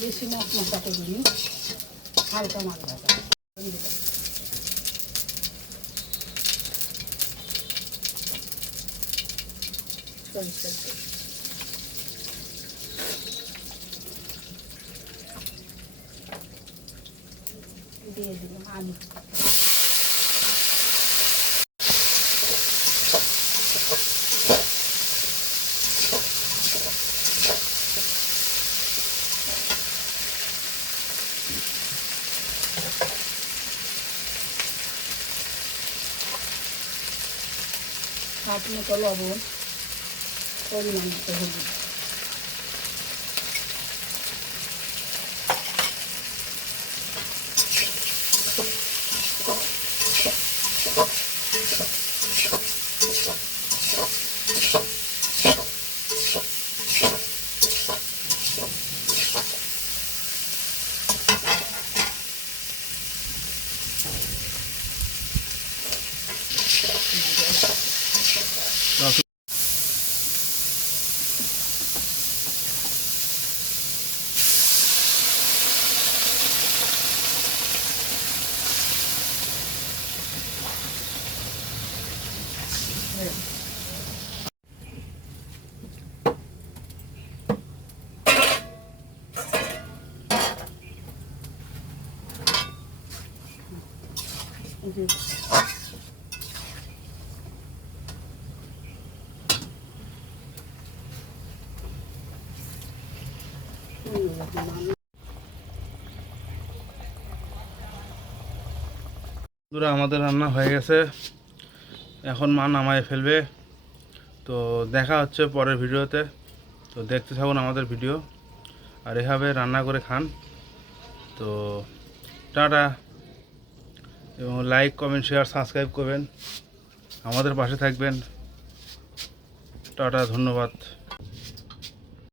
বেশি মশলা করিনি, হালকা মাছ ভাজা সরিষার তেল দিয়ে দিলাম আলু। স্বাদ মতো লবণ, পরিমাণ মতো হলুদ। আমাদের রান্না হয়ে গেছে, এখন মা নামায় ফেলবে। তো দেখা হচ্ছে পরের ভিডিওতে। তো দেখতে থাকুন আমাদের ভিডিও, আর এভাবে রান্না করে খান। তো টাটা, এবং লাইক, কমেন্ট, শেয়ার, সাবস্ক্রাইব করবেন, আমাদের পাশে থাকবেন। টাটা, ধন্যবাদ।